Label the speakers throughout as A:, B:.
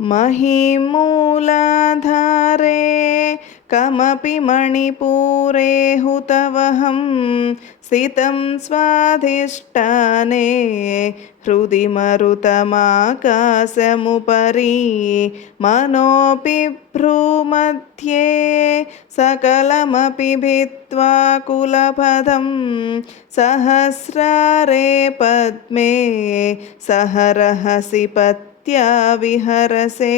A: महीमूलाधारे कमपि मणिपूरे हुतवहं स्थितं स्वाधिष्ठाने हृदि मरुतमाकाशमुपरि मनोऽपि भ्रूमध्ये सकलमपि भित्त्वा कुलपदं सहस्रारे पद्मे सह रहसि भक्त्या विहरसे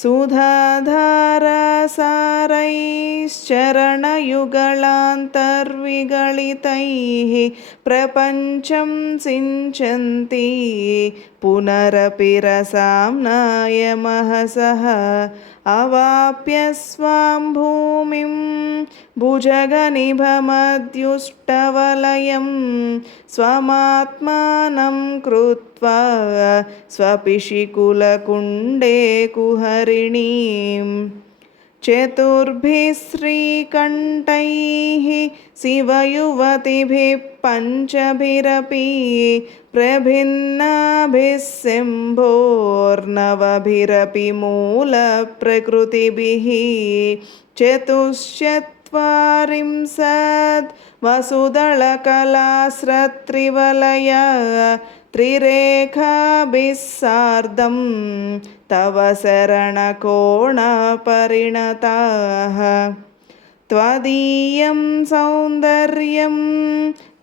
A: सुधाधारासारैश्चरणयुगलान्तर्विगलितैः प्रपञ्चं सिञ्चन्ति पुनरपि रसां नायमहसः अवाप्य स्वां भूमिं भुजगनिभमद्युष्टवलयं स्वमात्मानं कृत्वा स्वपिशिकुलकुण्डे कुहरिणीं चतुर्भिः श्रीकण्ठैः शिवयुवतिभिः पञ्चभिरपि प्रभिन्नाभिः शम्भोर्नवभिरपि मूलप्रकृतिभिः। चतुश्चत्वारिंशत् वसुदलकलास्रत्रिवलय त्रिरेखाभिः सार्धं तव शरणकोणपरिणताः। त्वदीयं सौन्दर्यं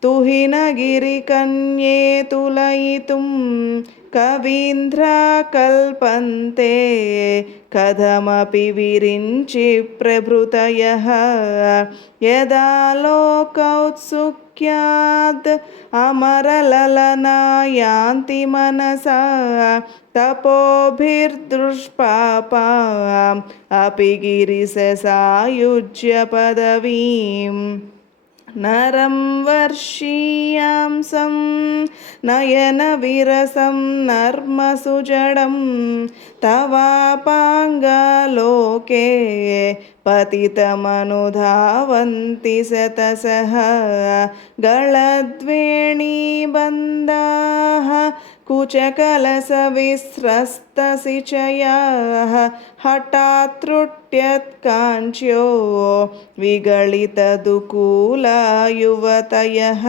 A: तुहिनगिरिकन्ये तुलयितुं కవీంధ్రా కల్పంతే కథమపి విరించి ప్రభృతయ. యదా లోకౌత్సుక్యాద్ అమరలలనాయాంతి మనసా తపోభిర్దుష్పాపాం అపి గిరిసాయుజ్య పదవీం. నరం వర్షీ ంసం నయన విరసం నర్మ సుజడం తవాపాంగలోకే పతితమనుధావంతి శతశ గళద్వేణీ कुचकलसविस्रस्तसिचयाः हठात् त्रुट्यत्काञ्च्यो विगलितदुकूला युवतयः